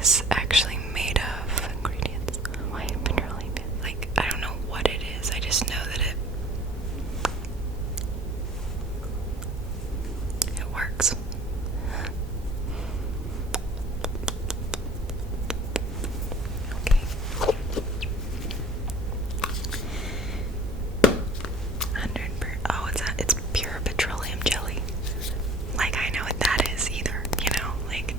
is actually made of ingredients. White petroleum. Like, I don't know what it is. I just know that it works. Okay. 100%. Oh, it's pure petroleum jelly. Like, I know what that is either, you know, like.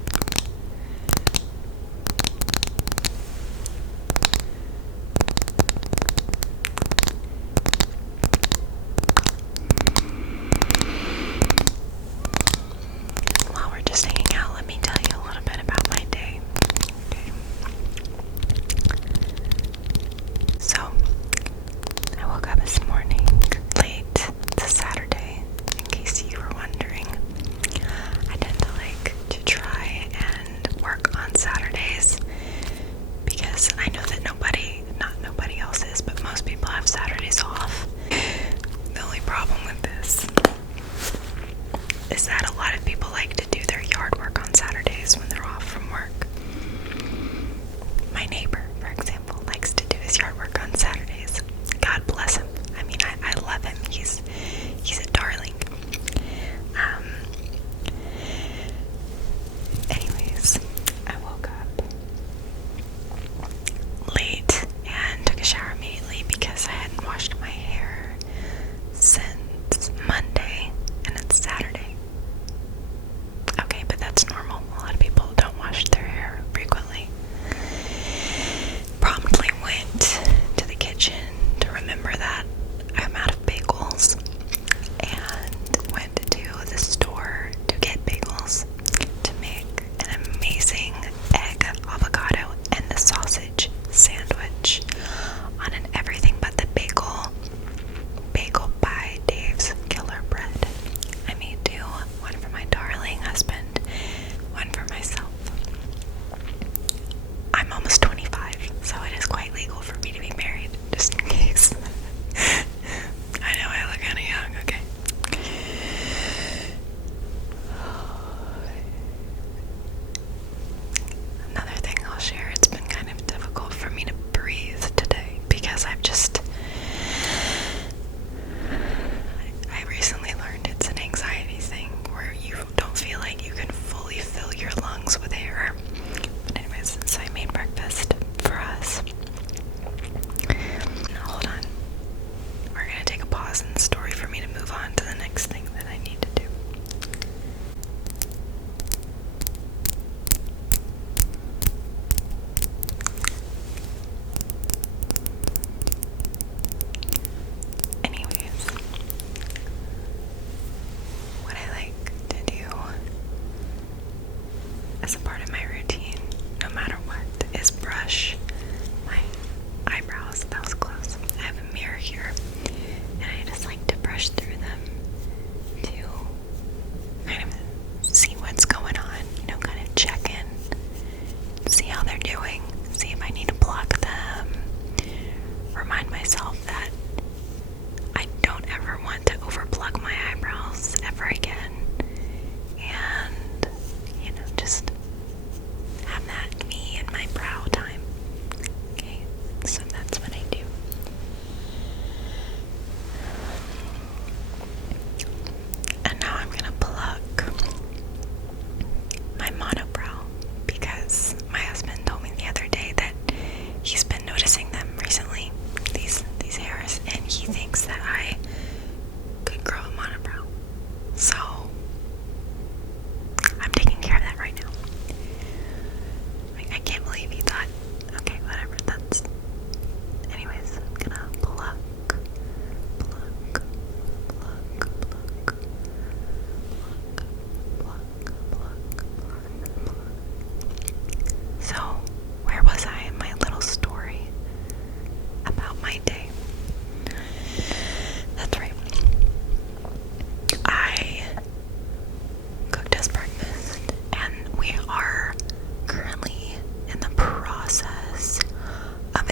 While we're just hanging out, let me tell you a little bit about my day. Okay. So, I woke up this morning late. It's a Saturday, in case you were wondering. I tend to like to try and work on Saturdays because I know that not nobody else is, but most people have Saturdays off. The only problem with this is that a lot of people like to do their yard work on Saturdays when they're off from work. My neighbor, for example, likes to do his yard work on Saturdays. God bless him. I mean, I love him. He's a darling. Anyways, I woke up late and took a shower immediately because I hadn't washed my hair since Monday, and it's Saturday. Okay, but that's normal. A lot of people don't wash their hair frequently. Promptly went to the kitchen to remember that I'm out of bagels, and went to the store to get bagels to make an amazing egg, avocado, and the sausage sandwich on an everything but the bagel by Dave's Killer Bread. I made two, one for my darling husband, one for myself. I'm almost 25, so it is quite legal for me to be married, just in case. I know I look kind of young, okay? Another thing I'll share, it's been kind of difficult for me to breathe today because I recently learned it's an anxiety thing where you don't feel like you can fully fill your lungs with air. But anyways, so I made breakfast for us. Now, hold on. We're gonna take a pause in the story for me to move on to the next thing that I need to do. Anyways, what I like to do as a part of my routine, no matter what, is brush my eyebrows. That was close. I have a mirror here, and I just like to brush through them to kind of see what's going on, you know, kind of check in, see how they're doing, see if I need to pluck them, remind myself that I don't ever want to over pluck my eyebrows ever again, and, you know, just have that me and my brow time. Okay, so that's what I do. And now I'm gonna pluck my monobrow because my husband told me the other day that he's been noticing them recently, these hairs, and he thinks that I could grow a monobrow. So I'm taking care of that right now. I can't believe he thought, okay, whatever, that's, anyways, I'm gonna pluck. So, where was I in my little story about my day? That's right. I cooked us breakfast, and we are currently in the process of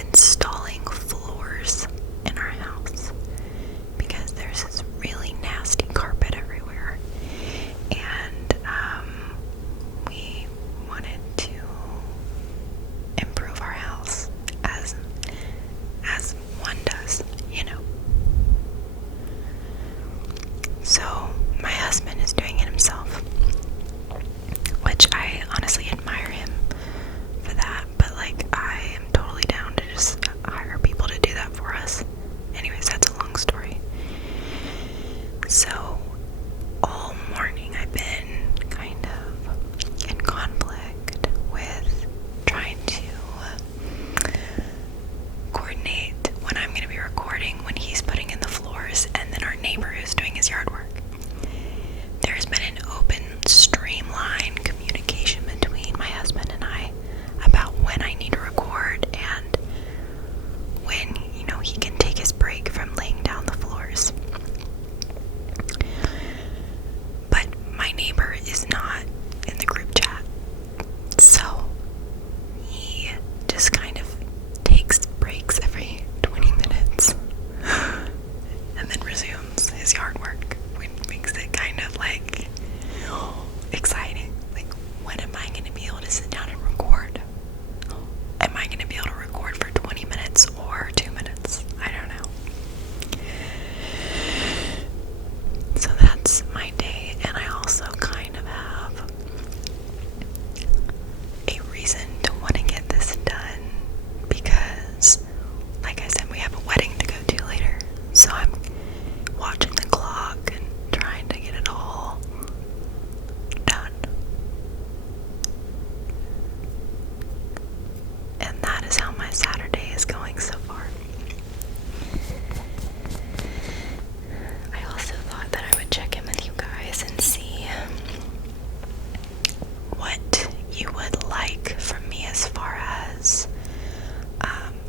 like from me as far as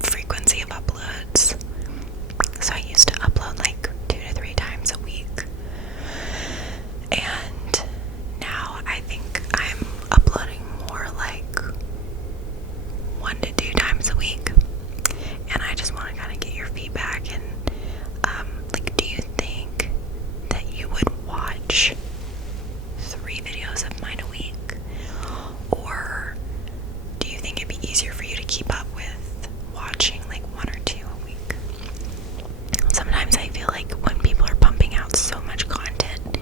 frequency of uploads. So I used to upload like 2 to 3 times a week, and now I think I'm uploading more like 1 to 2 times a week. And I just want to kind of get your feedback and like, do you think that you would watch 3 videos of mine a week, or do you think it'd be easier for you to keep up with watching like 1 or 2 a week? Sometimes I feel like when people are pumping out so much content,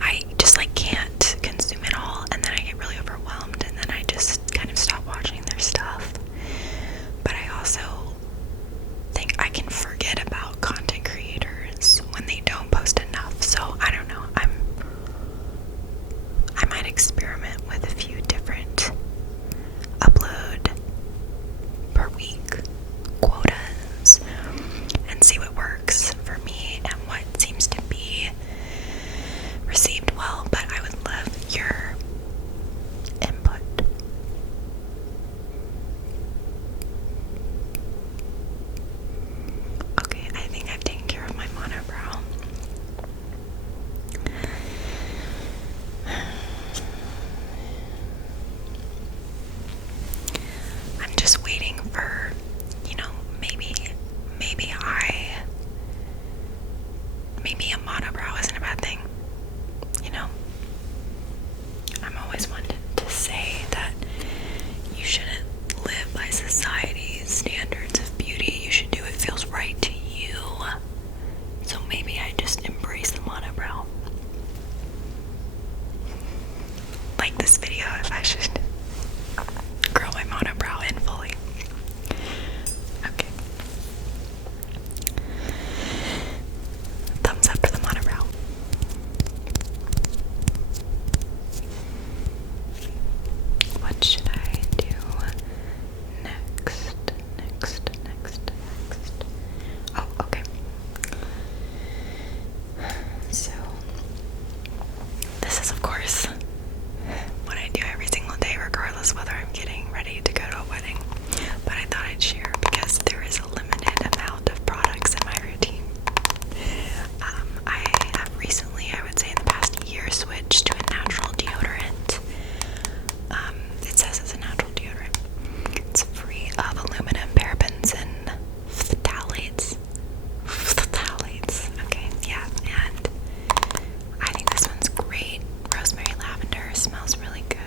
I just like can't consume it all, and then I get really overwhelmed, and then I just kind of stop watching their stuff. But I also think I can forget about content creators when they don't post enough. So I don't know. I might experiment with a few different upload per week quotas and see what works for me and what seems to be received well. But I would love your input. Okay, I think I've taken care of my monobrow. I'm just waiting for, maybe a monobrow isn't a bad thing. I'm always wanted to say that you shouldn't live by society's standards of beauty. You should do what feels right to you. So maybe I just embrace the monobrow. Like this video, if I should grow my monobrow in fully. Okay. Thumbs up for the monobrow. What should I do next? Oh, okay. So, this is of course what I do every single day, regardless whether I'm getting ready to go to a wedding. But I thought I'd share because there is a limited amount of products in my routine. I have recently, I would say in the past year, switched to a natural deodorant. It says it's a natural deodorant. It's free of aluminum, parabens, and phthalates. Okay, yeah, and I think this one's great. Rosemary lavender, smells really good.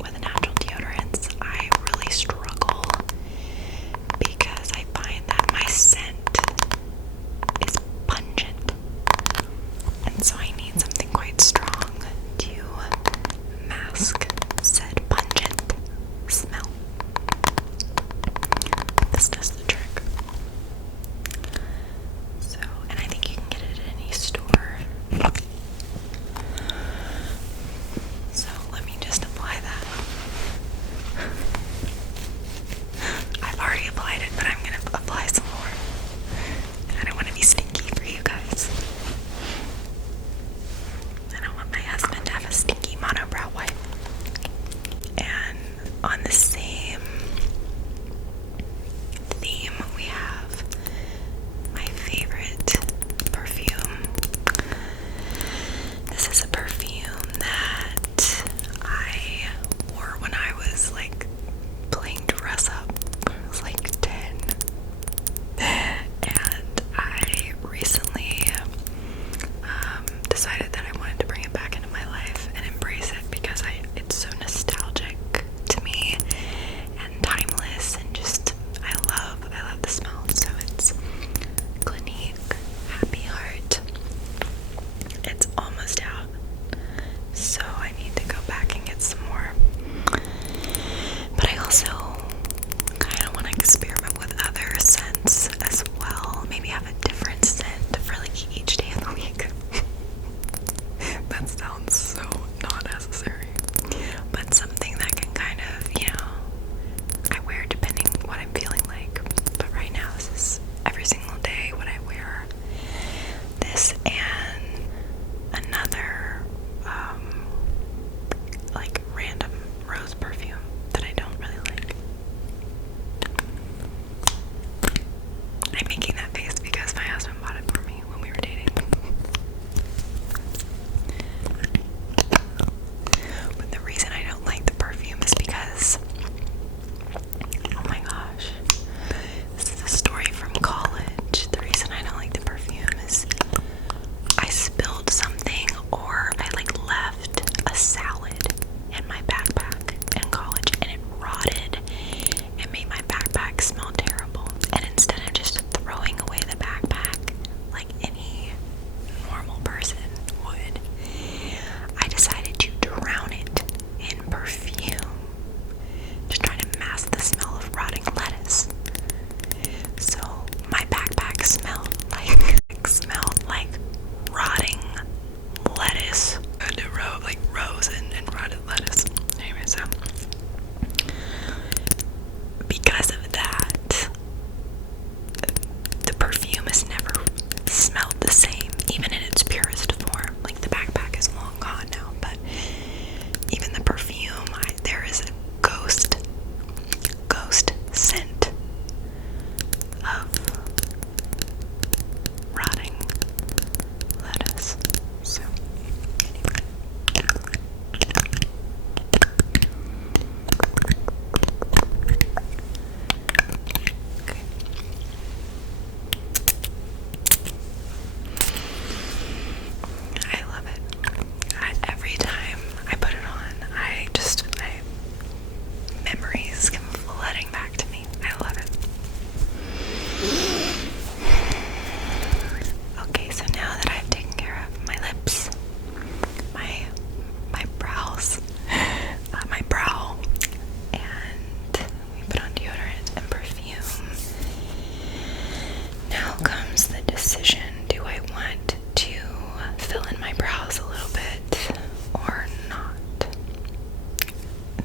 With natural deodorants, I really struggle because I find that my scent is pungent, and so I need something quite strong to mask said pungent smell. This does the trick. So, and I think you can get it at any store. So let me just apply that. I've already applied it, but I'm gonna apply some more. I don't want to be stinky for you guys. I don't want my husband to have a stinky monobrow wife.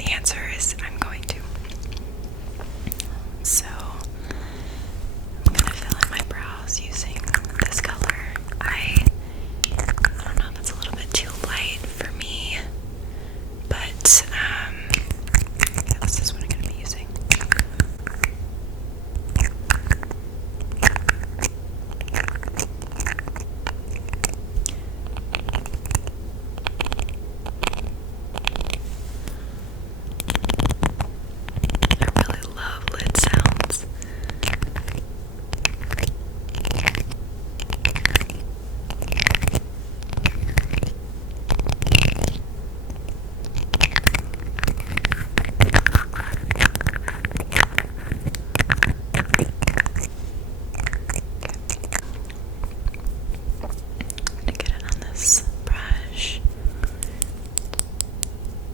the answer is I'm going to. So I'm gonna fill in my brows using this color. I don't know if it's a little bit too light for me, but yeah, this is what I'm gonna be using. I really love lid sounds. I'm gonna get it on this brush.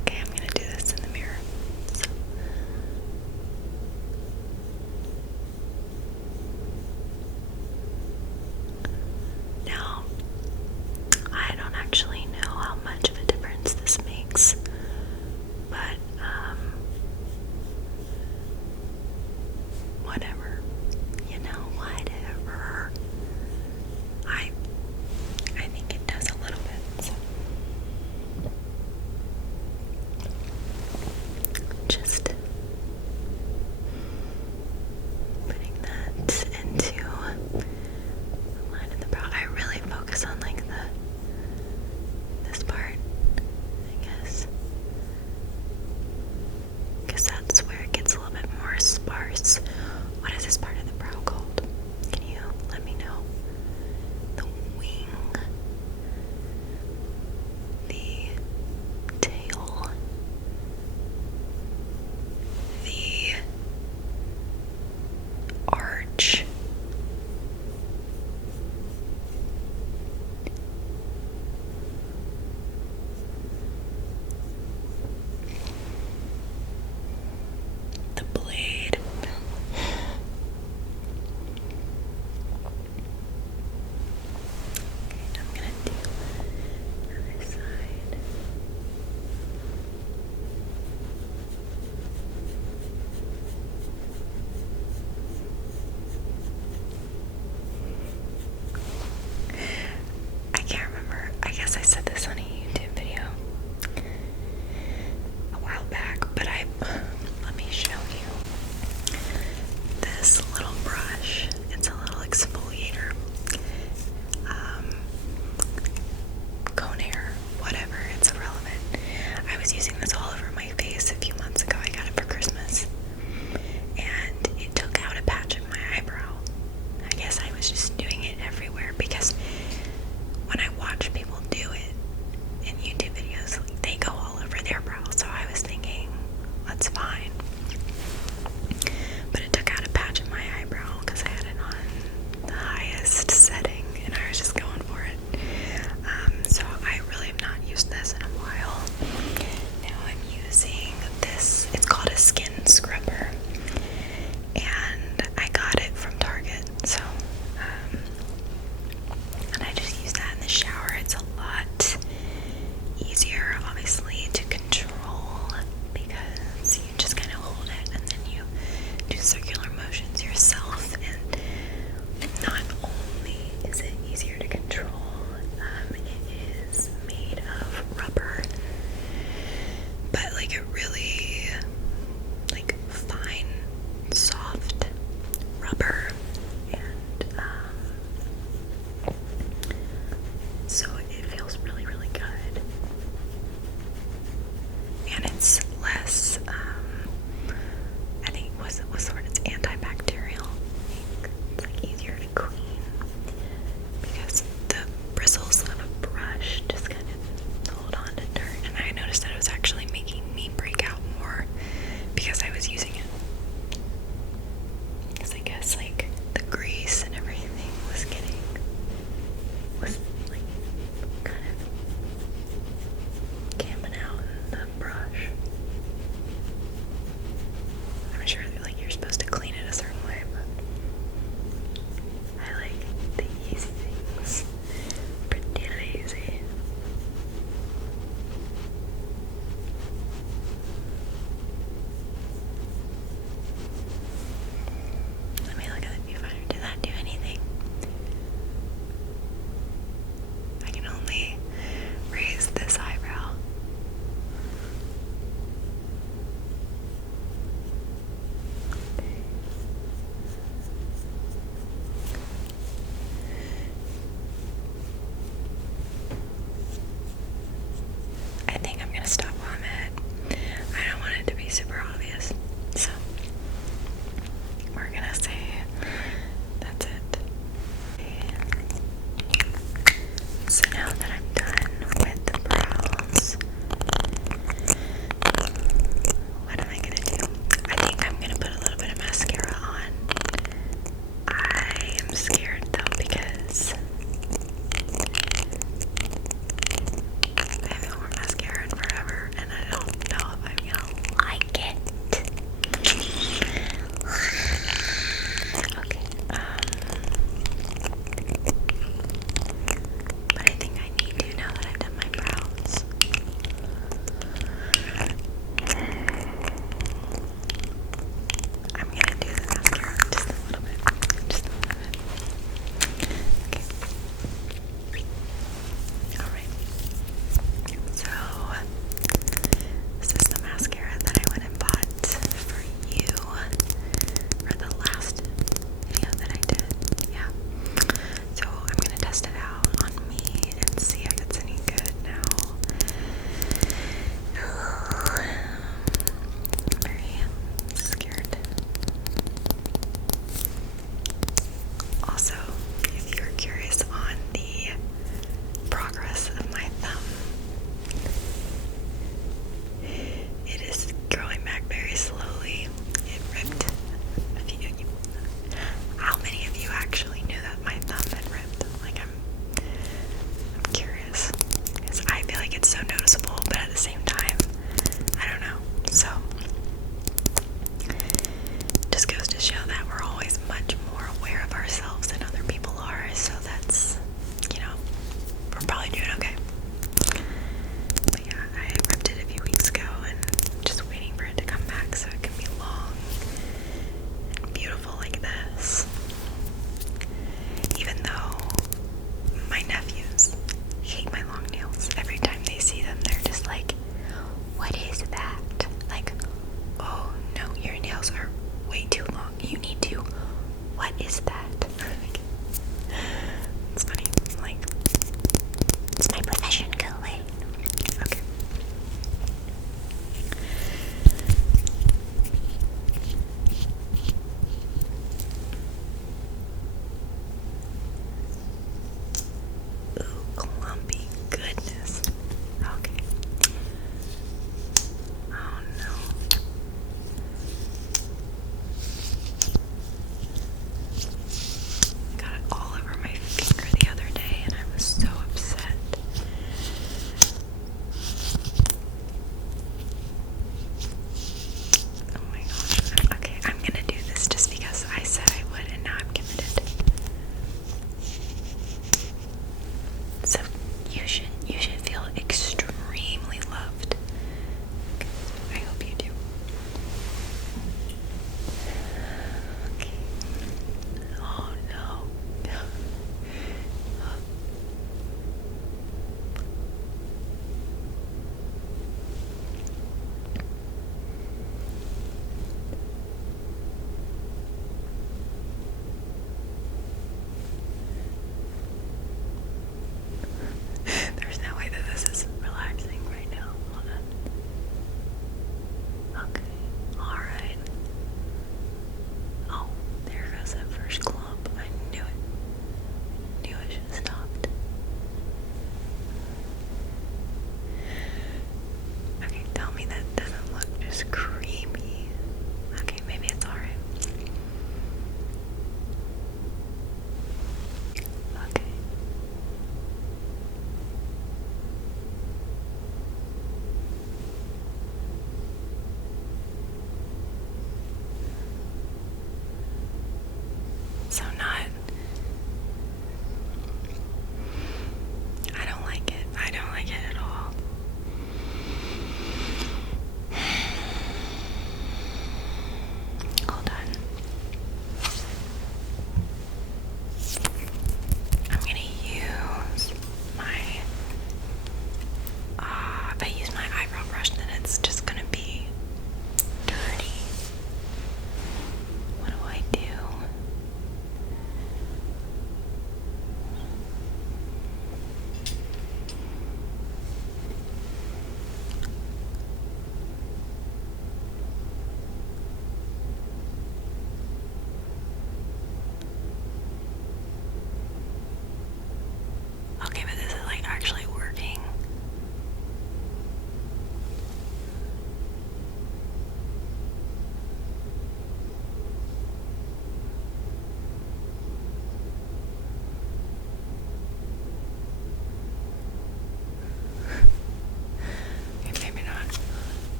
Okay, I'm gonna do this in the mirror. So. Now, I don't actually know how much of a difference this makes, but whatever, whatever. I think it does a little bit. So just putting that into the line in the brow. I really focus on like this part, I guess, because that's where it gets a little bit more sparse. What is this part of the brow called? Can you let me know? The wing, the tail, the arch, the blade. Okay, I'm gonna do the other side. I can't remember. I guess I said this on a YouTube video a while back, but let me show you this little brush. It's a little exfoliator. Conair, whatever, it's irrelevant. I was using this all over my face a few months ago. I got it for Christmas. And it took out a patch of my eyebrow. I guess I was just doing it everywhere because when I watch people do it in YouTube videos, they go all over their brow. So I was thinking, that's fine. But it took out a patch of my eyebrow because I had it on the highest setting and I was just going for it. So I really have not used this in a while. Now I'm using this, it's called a skin scrubber. And I got it from Target. So, and I just use that in the shower. It's a lot easier, obviously, to control because you just kind of hold it and then you do circular motions yourself. And not only is it easier to control, it is made of rubber, but like a really like fine, soft rubber, and so it feels really, really good, and it's less. I think what's the word? It's antibacterial. It's like easier to clean because the bristles of a brush just kind of hold on to dirt, and I noticed that it was actually making me break out more It's creamy. Okay, maybe it's alright. Okay. So I don't like it. I don't like it at all.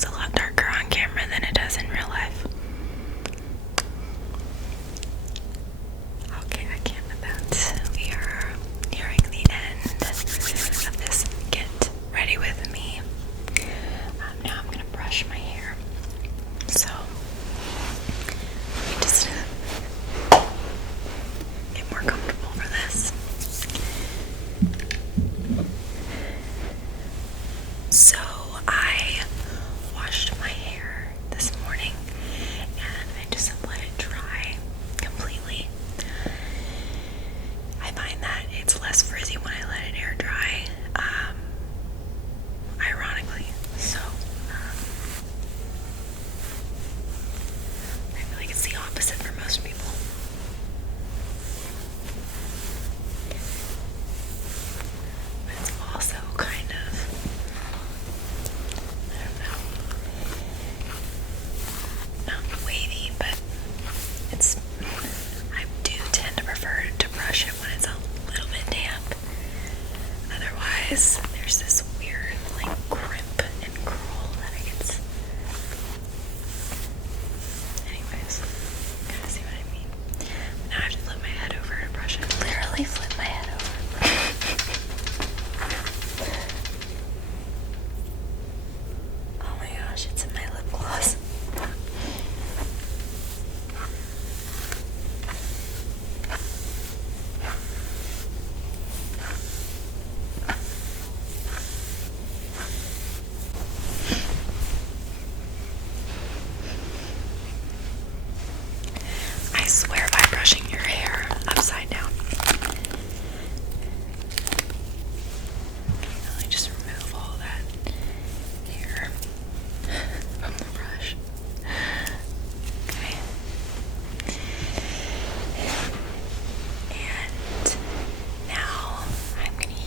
looks a lot darker on camera than it does in real life. Okay, I can't with that. We are nearing the end of this Get Ready With Me. Now I'm going to brush my hair. So, let me just get more comfortable for this. So, I washed my hair this morning and I just let it dry completely. I find that it's less frizzy when I let it air dry, ironically. So, I feel like it's the opposite for most people. But it's also kind of, I don't know, not wavy, but I do tend to prefer to brush it when it's a little bit damp. Otherwise, there's this weird, like, crimp and curl that I get. Anyways, kind of see what I mean. Now I have to flip my head over to brush it. Literally flip my head over. Oh my gosh, it's in my lip gloss. I swear by brushing your hair upside down. Really just remove all that hair from the brush. Okay. And now I'm going to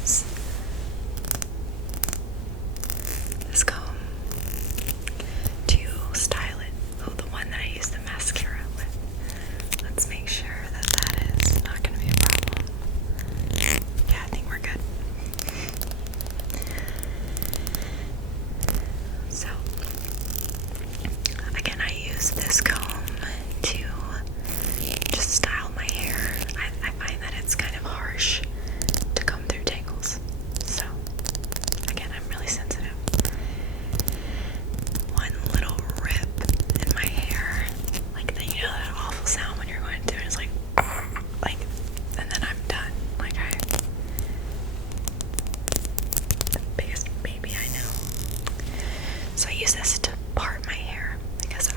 use this comb to style it. Oh, the one that I use the mascara with. Let's make sure that that is not going to be a problem. Yeah, I think we're good. So, again, I use this comb to just style my hair. I find that it's kind of harsh to comb through tangles. So, again, I'm really sensitive. One little rip in my hair, like the, you know that awful sound when you're going through it, it's like, and then I'm done. Like the biggest baby I know. So I use this to part my hair because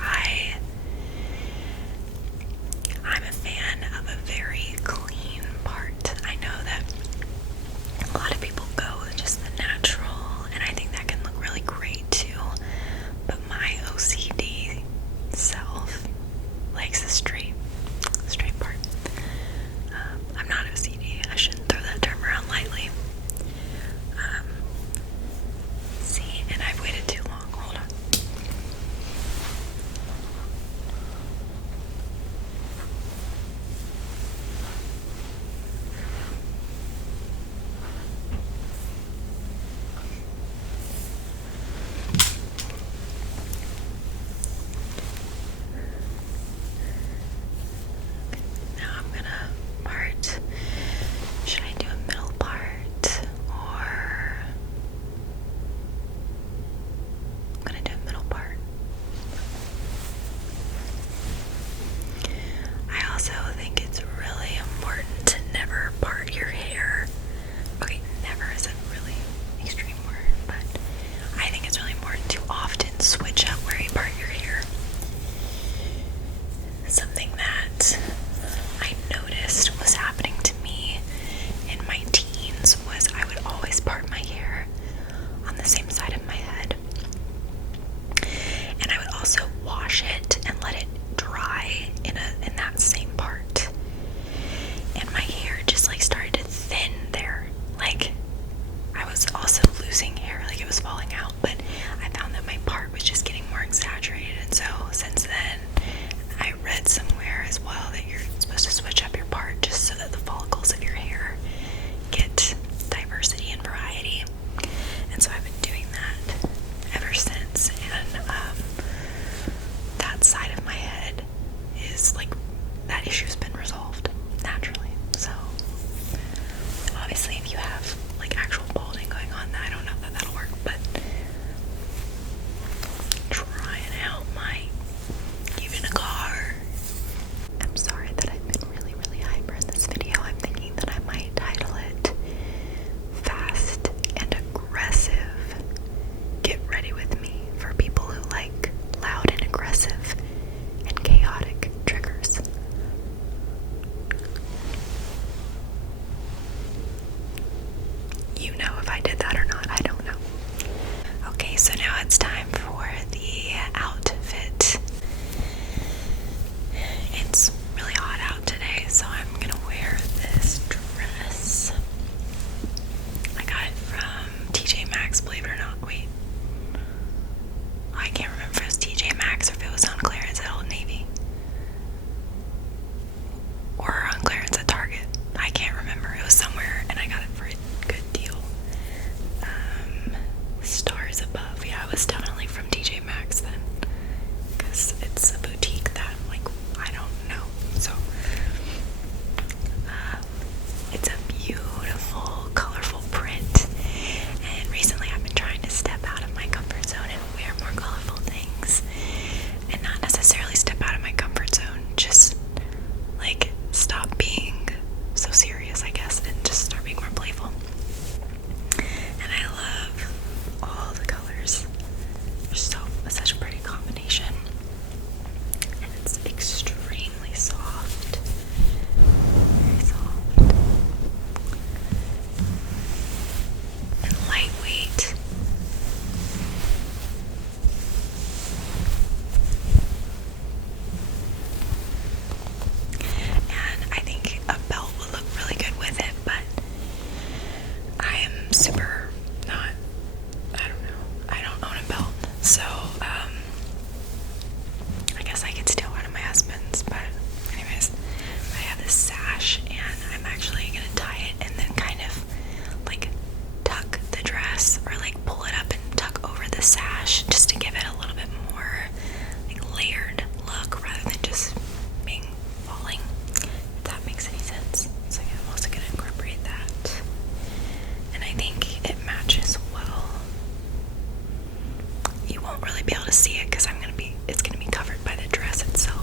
I'm a fan of a very clean part. I know that a lot of people go with just the natural, and I think that can look really great too. But my OCD self likes a straight part. I'm not OCD. I shouldn't throw that term around lightly. See, and I've waited too long. Hold on. blush just to give it a little bit more like layered look rather than just being falling, if that makes any sense. So yeah, I'm also gonna incorporate that. And I think it matches well. You won't really be able to see it because it's gonna be covered by the dress itself.